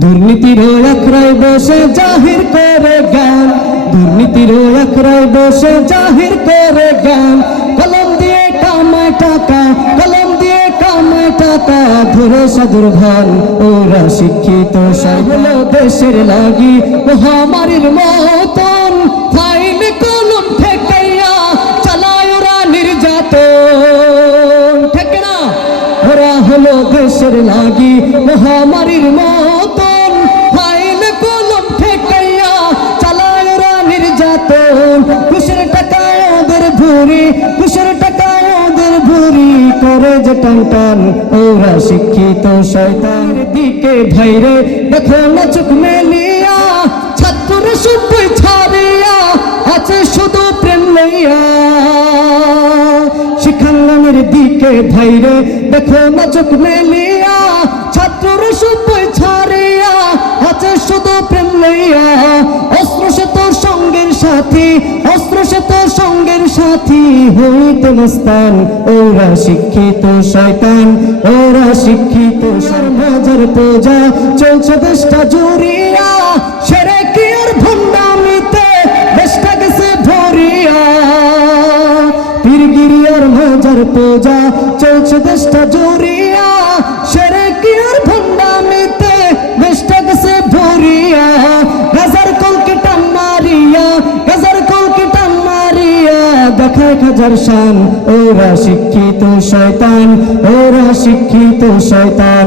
দুর্নীতির আখড়ায় বসে জাহির করে জ্ঞান, দুর্নীতির আখড়ায় বসে জাহির করে জ্ঞান। কলম দিয়ে কামায় টাকা, কলম দিয়ে কামায় টাকা, ধরে সাধুর ভান ওরা শিক্ষিত হলো দেশের লাগি মহামারীর মতন। ফাইল কলম ঠেকাইয়া চালায় ওরা নির্যাতন, ঠিক না? ওরা হলো দেশের লাগি মহামারীর মতন। ফাইল কলম ঠেকাইয়া চালায় ওরা নির্যাতন। ঘুষের টাকায় ওদের ভুরি, ঘুষের টাকায় ওদের ভুরি, করে যে টান টান ওরা শিক্ষিত শয়তান। দিকে ভাইরে দেখো না চোখ মেলিয়া, ছাত্ররা শুদ্ধ ছাড়িয়া আছে শুধু প্রেম লইয়া। শিক্ষাঙ্গনের দিকে ভাইরে দেখো না চোখ মেলিয়া, ছাত্ররা শুদ্ধ ছাড়িয়া আছে শুধু প্রেম লইয়া। অস্ত্র সে তোর সঙ্গের সাথী, অস্ত্র সে তোর সঙ্গের সাথী, হইতে মস্তান ওরা শিক্ষিত শয়তান, ওরা শিক্ষিত। সমাজের পূজা চলছে দেশটা জুড়িয়া, সেরে কি আর ভণ্ডামিতে দেশটা গেছে ভরিয়া। পীরগিরিয়ার মজার পূজা চলছে দেশটা জুড়িয়া, সেরে কি আর ভণ্ডামিতে দেশটা গেছে ভরিয়া। গাজার কলকে টান মারিয়া, গাজার কলকে টান মারিয়া, দেখায় হাজার শান ওরা শিক্ষিত শয়তান, ওরা শিক্ষিত শয়তান।